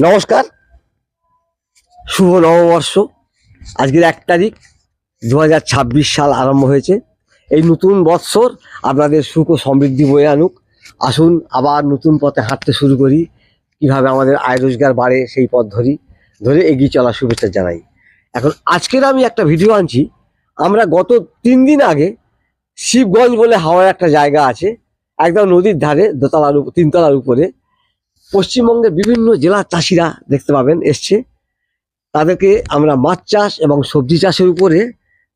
নমস্কার। শুভ নববর্ষ। আজকের এক তারিখ দু হাজার ছাব্বিশ সাল আরম্ভ হয়েছে। এই নতুন বৎসর আপনাদের সুখ ও সমৃদ্ধি বয়ে আনুক। আসুন, আবার নতুন পথে হাঁটতে শুরু করি। কীভাবে আমাদের আয় রোজগার বাড়ে সেই পথ ধরি, ধরে এগিয়ে চলার শুভেচ্ছা জানাই। এখন আজকের আমি একটা ভিডিও আনছি। আমরা গত তিন দিন আগে শিবগঞ্জ বলে হাওয়ার একটা জায়গা আছে, একদম নদীর ধারে, দোতলার তিনতলার উপরে। পশ্চিমবঙ্গের বিভিন্ন জেলার চাষিরা দেখতে পাবেন এসছে। তাদেরকে আমরা মাছ চাষ এবং সবজি চাষের উপরে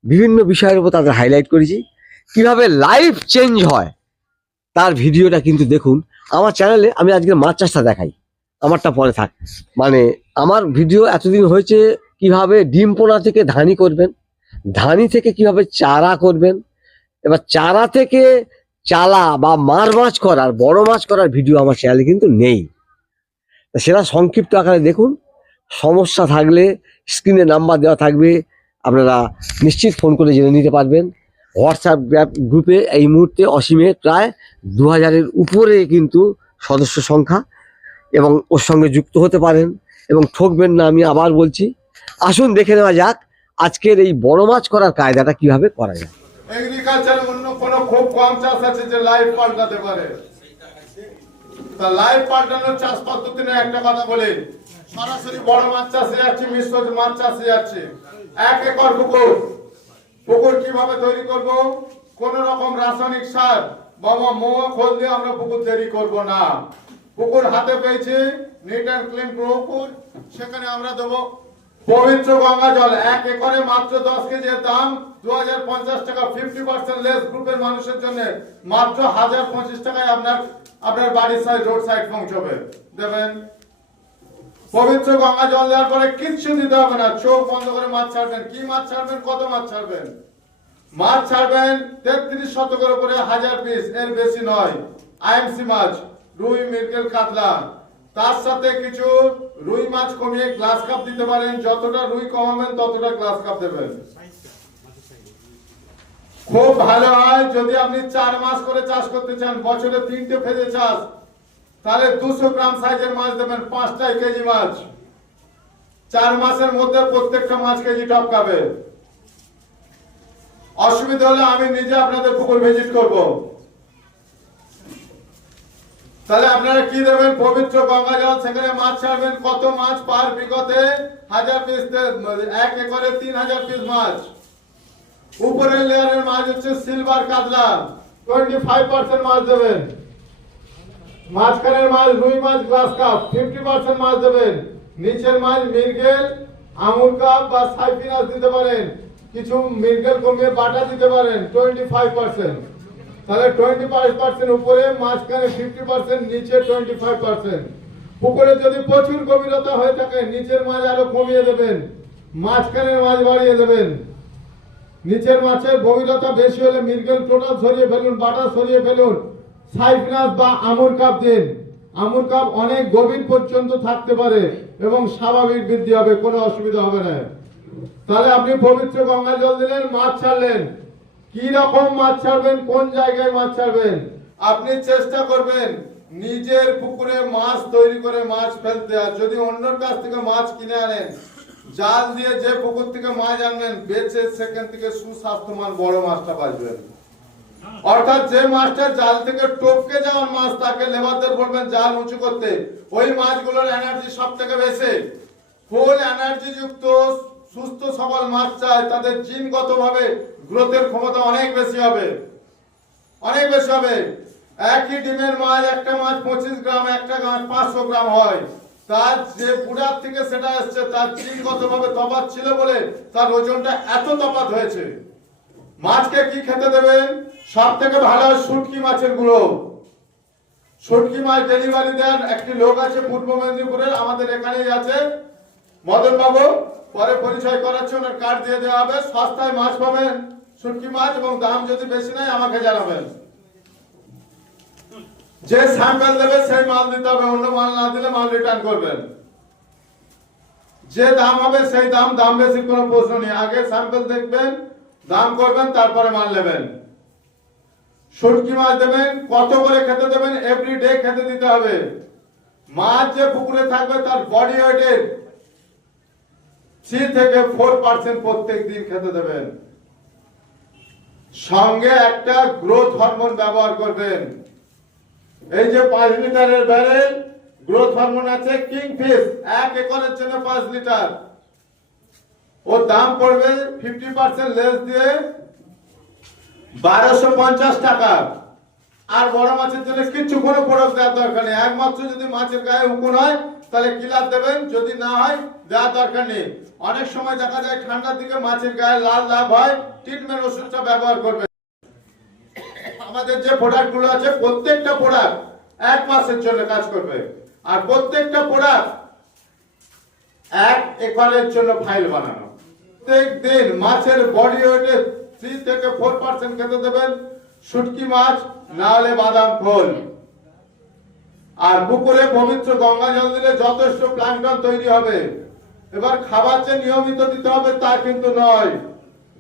বিভিন্ন বিষয়ের উপর তাদের হাইলাইট করেছি। কীভাবে লাইফ চেঞ্জ হয়, তার ভিডিওটা কিন্তু দেখুন। আমার চ্যানেলে আমি আজকে মাছ চাষটা দেখাই। আমারটা পরে থাক। মানে আমার ভিডিও এতদিন হয়েছে কীভাবে ডিম পোনা থেকে ধানি করবেন ধানি থেকে কীভাবে চারা করবেন, এবার চারা থেকে চালা বা মার মাছ করার, বড় মাছ করার ভিডিও আমার চ্যানেলে কিন্তু নেই। সেটা সংক্ষিপ্ত আকারে দেখুন। সমস্যা থাকলে স্ক্রিনে নাম্বার দেওয়া থাকবে। আপনারা নিশ্চিত ফোন করে জেনে নিতে পারবেন। হোয়াটসঅ্যাপ গ্রুপে এই মুহূর্তে অসীমে প্রায় দু হাজারের উপরে কিন্তু সদস্য সংখ্যা এবং ওর সঙ্গে যুক্ত হতে পারেন এবং ঠকবেন না আমি আবার বলছি। আসুন দেখে নেওয়া যাক আজকের এই বড় মাছ করার কায়দাটা কীভাবে করা যায়। এগ্রিকালচার অন্য কোনো খুব কম চাষ আছে যে লাইফ পাল্টাতে পারে। তা লাইভ পাল্টানোর চাষ পদ্ধতি নিয়ে একটা কথা বলি। সরাসরি বড় মাছ চাষে যাচ্ছে মিশ্র মাছ চাষে যাচ্ছে। এক একর পুকুর। পুকুর কীভাবে তৈরি করব? কোন রকম রাসায়নিক সার? বাবা, মোয়া, খোল দিয়ে আমরা পুকুর তৈরি করব না। পুকুর হাতে পেয়েছি নিট অ্যান্ড ক্লিন পুকুর। সেখানে আমরা দেবো পবিত্র গঙ্গা জল, এক একরে মাত্র দশ কেজি এর দাম দু হাজার পঞ্চাশ টাকা ফিফটি পার্সেন্ট লেস গ্রুপের মানুষের জন্য মাত্র হাজার পঁচিশ টাকায় আপনার আপনার বাড়ির সাইড রোড সাইড পৌঁছবে। দেবেন পবিত্র গঙ্গা জল দেওয়ার পরে কিচ্ছু দিতে হবে না। চোখ বন্ধ করে মাছ ছাড়বেন। কি মাছ ছাড়বেন? কত মাছ ছাড়বেন? মাছ ছাড়বেন তেত্রিশ শতকের উপরে হাজার পিস এর বেশি নয়। আইএমসি মাছ, রুই, মিরকেল, কাতলা। তার সাথে কিছু রুই মাছ কমিয়ে গ্লাস কাপ দিতে পারেন। যতটা রুই কমাবেন, ততটা গ্লাস কাপ দেবেন। খুব ভালো হয়, যদি আপনি চার মাস করে চাষ করতে চান, বছরে তিনটে ফেজে চাষ, তাহলে দুশো গ্রাম সাইজের মাছ দেবেন, পাঁচটাই কেজি মাছ। চার মাসের মধ্যে প্রত্যেকটা মাছ কেজি টপকাবে অসুবিধা হলে আমি নিজে আপনাদের পুকুর ভিজিট করব। তাহলে আপনারা কি দেবেন? পবিত্র গঙ্গা জল, সেখানে মাছ ছাড়বেন। কত মাছ পার বিগতে হাজার পিস এক একরে তিন হাজার পিস মাছ। উপরের লেয়ারের মাছ হচ্ছে সিলভার কাতলা। টোয়েন্টি ফাইভ পার্সেন্ট মাছ দেবেন। মাঝখানের মাছ রুই মাছ গ্লাস কাপ ফিফটি পার্সেন্ট মাছ দেবেন। নিচের মাছ মিরগেল আঙুর কাপ বা সাইফিনাস দিতে পারেন। কিছু মিরগেল কমিয়ে বাটা দিতে পারেন টোয়েন্টি ফাইভ পার্সেন্ট তাহলে টোয়েন্টি ফাইভ পার্সেন্ট উপরে, মাঝখানে ফিফটি পার্সেন্ট নিচে টোয়েন্টি ফাইভ পার্সেন্ট পুকুরে যদি প্রচুর গভীরতা হয়ে থাকে, নিচের মাছ আরও কমিয়ে দেবেন, মাঝখানের মাছ বাড়িয়ে দেবেন। নিচের মাছের গভীরতা বেশি হলে মিরগেল টোটাল সরিয়ে ফেলুন, বাটা সরিয়ে ফেলুন। সাইফনাস বা আমুর কাপ দিন। আমুর কাপ অনেক গভীর পর্যন্ত থাকতে পারে এবং স্বাভাবিক বৃদ্ধি হবে, কোনো অসুবিধা হবে না। তাহলে আপনি পবিত্র গঙ্গা জল দিলেন, মাছ ছাড়লেন। কি রকম মাছ ছাড়বেন? কোন জায়গায় মাছ ছাড়বেন? আপনি চেষ্টা করবেন নিজের পুকুরে মাছ তৈরি করে মাছ ফেলতে। আর যদি অন্যর কাছ থেকে মাছ কিনে আনেন, জাল দিয়ে যে পুকুর থেকে মাছ আনবেন, বেচে সেখান থেকে সুস্বাস্থ্যমান বড় মাছটা বাঁচবেন অর্থাৎ যে মাছটা জাল থেকে টপকে যাওয়ার মাছ, তাকে লেবারদের বলবেন জাল উঁচু করতে। ওই মাছগুলোর এনার্জি সব থেকে বেশি। ফুল এনার্জি যুক্ত, সুস্থ সবল মাছ চায় তাদের জিনগত ভাবে গ্রোথের ক্ষমতা অনেক বেশি হবে। অনেক বেশি হবে। একই ডিমের মাছ, একটা মাছ পঁচিশ গ্রাম, একটা মাছ পাঁচশো গ্রাম হয়। তার যে বুড়ার থেকে সেটা এসছে, তার জিনগত ভাবে তফাৎ ছিল বলে তার ওজনটা এত তফাৎ হয়েছে। মাছকে কি খেতে দেবেন সব থেকে ভালো শুটকি মাছের গুঁড়ো। শুটকি মাছ ডেলিভারি দেন একটি লোক আছে পূর্ব মেদিনীপুরের, আমাদের এখানেই আছে। মদন বাবু পরে পরিচয় করাচ্ছে, ওনার কার্ড দিয়ে দেওয়া হবে। সস্তায় মাছ পাবেন। শুটকি মাছ এবং দাম যদি বেশি নাই আমাকে জানাবেন। যে স্যাম্পল দেবে, সেই মাল দিতে হবে, অন্য মাল না দিলে মাল রিটার্ন করবেন। যে দাম হবে, সেই দাম দাম বেশি, কোনো প্রশ্ন নেই। আগে স্যাম্পল দেখবেন, দাম করবেন, তারপরে মাল নেবেন। শুটকি মাছ দেবেন, কত করে খেতে দেবেন এভরি ডে খেতে দিতে হবে। মাছ যে পুকুরে থাকবে, তার বডি ওয়েটের থ্রি থেকে ফোর পার্সেন্ট প্রত্যেক দিন খেতে দেবেন। সঙ্গে একটা গ্রোথ হরমোন ব্যবহার করবেন। এই যে পাঁচ লিটারের ব্যারেল গ্রোথ হরমোন আছে কিং ফিশ এক একরের জন্য পাঁচ লিটার। ওর দাম পড়বে ফিফটি পার্সেন্ট লেস দিয়ে বারোশো পঞ্চাশ টাকা। আর বড় মাছের জন্য কিচ্ছু কোনো প্রোডাক্ট দেওয়ার দরকার নেই। একমাত্র যদি মাছের গায়ে উকুন হয় তাহলে কিলার দেবেন? যদি না হয়, দেওয়ার দরকার নেই। অনেক সময় দেখা যায়, ঠান্ডার দিকে মাছের গায়ে লাল লাভ হয় ট্রিটমেন্ট ওষুধটা ব্যবহার করবেন। আমাদের যে প্রোডাক্টগুলো আছে, প্রত্যেকটা প্রোডাক্ট এক মাসের জন্য কাজ করবে। আর প্রত্যেকটা প্রোডাক্ট এক একরের জন্য ফাইল বানানো। প্রত্যেক দিন মাছের বডি ওয়েটে থ্রি থেকে ফোর পার্সেন্ট খেতে দেবেন। শুটকি মাছ, না হলে বাদাম খোল। আর পুকুরে পবিত্র গঙ্গা জল দিলে যথেষ্ট প্লাঙ্কটন তৈরি হবে। এবার খাবার যে নিয়মিত দিতে হবে তা কিন্তু নয়।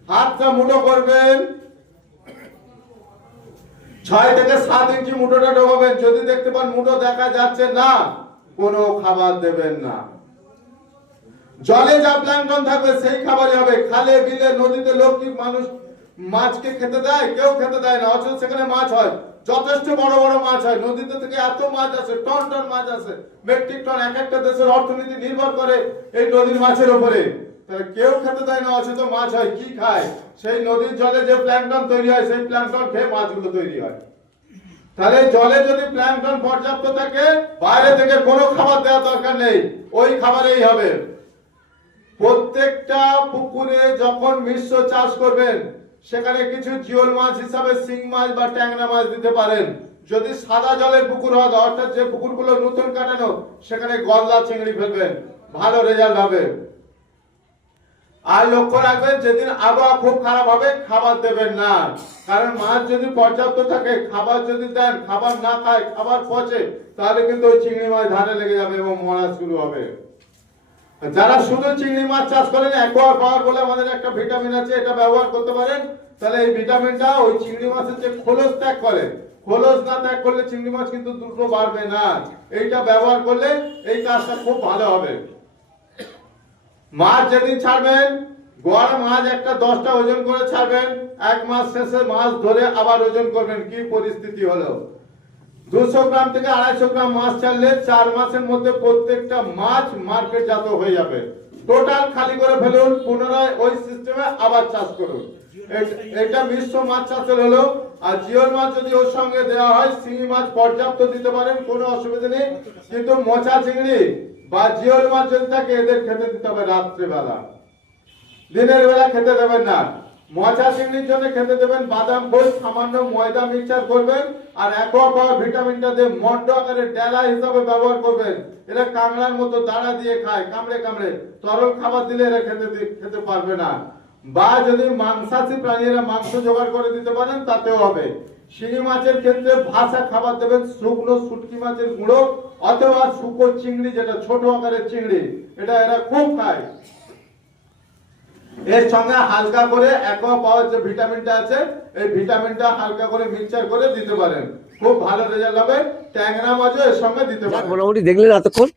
হাতটা মুঠো করবেন। ছয় থেকে সাত ইঞ্চি মুঠোটা ঢোকাবেন যদি দেখতে পান মুঠো দেখা যাচ্ছে না, কোনো খাবার দেবেন না। জলে যা প্ল্যাঙ্কটন থাকবে, সেই খাবারই হবে। খালে বিলে, নদীতে লোক মানুষ মাছকে খেতে দেয়, কেউ খেতে দেয় না, অথচ সেখানে মাছ হয়। যথেষ্ট বড় বড় মাছ হয়। নদীতে থেকে এত মাছ আছে টন টন মাছ আছে মেট্রিক টন এক একটা দেশের অর্থনীতি নির্ভর করে এই নদীর মাছের উপরে। কেউ খেতে দেয় না, অথচ মাছ হয়, কি খায়? সেই নদীর জলে যে প্ল্যাঙ্কটন তৈরি হয়, সেই প্ল্যাঙ্কটন খেয়ে মাছগুলো তৈরি হয়। তাহলে জলে যদি প্ল্যাঙ্কটন পর্যাপ্ত থাকে, বাইরে থেকে কোনো খাবার দেওয়ার দরকার নেই। ওই খাবারেই হবে। প্রত্যেকটা পুকুরে যখন মিশ্র চাষ করবেন সেখানে কিছু জিওল মাছ হিসাবে শিং মাছ বা ট্যাংরা মাছ দিতে পারেন। যদি সাদা জলের পুকুর হয়, অর্থাৎ যে পুকুরগুলো নতুন কাটানো, সেখানে গলদা চিংড়ি ফেলবেন। ভালো রেজাল্ট হবে। আর লক্ষ্য রাখবেন, যেদিন আবহাওয়া খুব খারাপ হবে, খাবার দেবেন না। কারণ মাছ যদি পর্যাপ্ত থাকে, খাবার যদি দেন, খাবার না খায়, খাবার পচে, তাহলে কিন্তু ওই চিংড়ি মাছ ধারে লেগে যাবে এবং মরা শুরু হবে। যারা শুধু চিংড়ি মাছ চাষ করেন পাওয়ার বলে আমাদের একটা ভিটামিন আছে, এটা ব্যবহার করতে পারেন। তাহলে এই ভিটামিনটা ওই চিংড়ি মাছের যে খোলস ত্যাগ করে, খোলস না ত্যাগ করলে চিংড়ি মাছ কিন্তু দ্রুত বাড়বে না। এইটা ব্যবহার করলে এই কাজটা খুব ভালো হবে। মাছ যেদিন ছাড়বেন, গড় মাছ একটা দশটা ওজন করে ছাড়বেন, এক মাস শেষে মাছ ধরে আবার ওজন করবেন। কি পরিস্থিতি হলো? দুশো গ্রাম থেকে আড়াইশো গ্রাম মাছ ছাড়লে চার মাসের মধ্যে প্রত্যেকটা মাছ মার্কেট জাত হয়ে যাবে। টোটাল খালি করে ফেলুন, পুনরায় ওই সিস্টেমে আবার চাষ করুন। এটা মিশ্র মাছ চাষের হলো, আর জিওল মাছ যদি ওর সঙ্গে দেওয়া হয়, শিঙি মাছ পর্যাপ্ত দিতে পারেন, কোনো অসুবিধা নেই। কিন্তু মোচা চিংড়ি বা জিওল মাছ যদি থাকে, এদের খেতে দিতে হবে রাত্রিবেলা। দিনের বেলা খেতে দেবেন না। মজা চিংড়ির জন্য খেতে দেবেন বাদাম খোল সামান্য ময়দা মিক্সচার করবেন আর অ্যাকোয়া পাওয়ার ভিটামিনটা দিয়ে মন্ড আকারে ডেলা হিসাবে ব্যবহার করবেন। এরা কামড়ার মতো দাঁড়া দিয়ে খায়, কামড়ে কামড়ে। তরল খাবার দিলে এরা খেতে খেতে পারবে না। বা যদি মাংসাশী প্রাণীরা মাংস জোগাড় করে দিতে পারেন, তাতেও হবে। শিঙি মাছের ক্ষেত্রে ভাষা খাবার দেবেন শুকনো শুটকি মাছের গুঁড়ো অথবা শুকো চিংড়ি, যেটা ছোট আকারের চিংড়ি। এটা এরা খুব খায়। এর সঙ্গে হালকা করে অ্যাকোয়া পাওয়ার যে ভিটামিনটা আছে, এই ভিটামিনটা হালকা করে মিক্সচার করে দিতে পারেন। খুব ভালো রেজাল্ট হবে। ট্যাংরা মাছও এর সঙ্গে দিতে পারেন। মোটামুটি দেখলেন এতক্ষণ?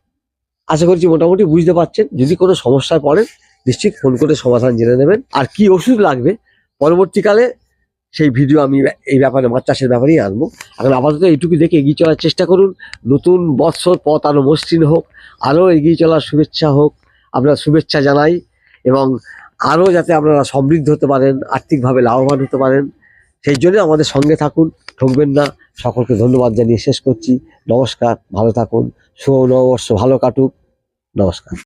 আশা করছি মোটামুটি বুঝতে পারছেন। যদি কোনো সমস্যায় পড়েন, নিশ্চিত ফোন করে সমাধান জেনে নেবেন। আর কি ওষুধ লাগবে? পরবর্তীকালে সেই ভিডিও আমি এই ব্যাপারে মাছ চাষের ব্যাপারেই আনব। এখন আপাতত এইটুকু দেখে এগিয়ে চলার চেষ্টা করুন। নতুন বৎসর পথ আরও মসৃণ হোক আরও এগিয়ে চলার শুভেচ্ছা হোক। আপনার শুভেচ্ছা জানাই এবং আরও যাতে আপনারা সমৃদ্ধ হতে পারেন, আর্থিকভাবে লাভবান হতে পারেন, সেই জন্য আমাদের সঙ্গে থাকুন, ঠকবেন না। সকলকে ধন্যবাদ জানিয়ে শেষ করছি। নমস্কার, ভালো থাকুন, শুভ নববর্ষ, ভালো কাটুক। নমস্কার।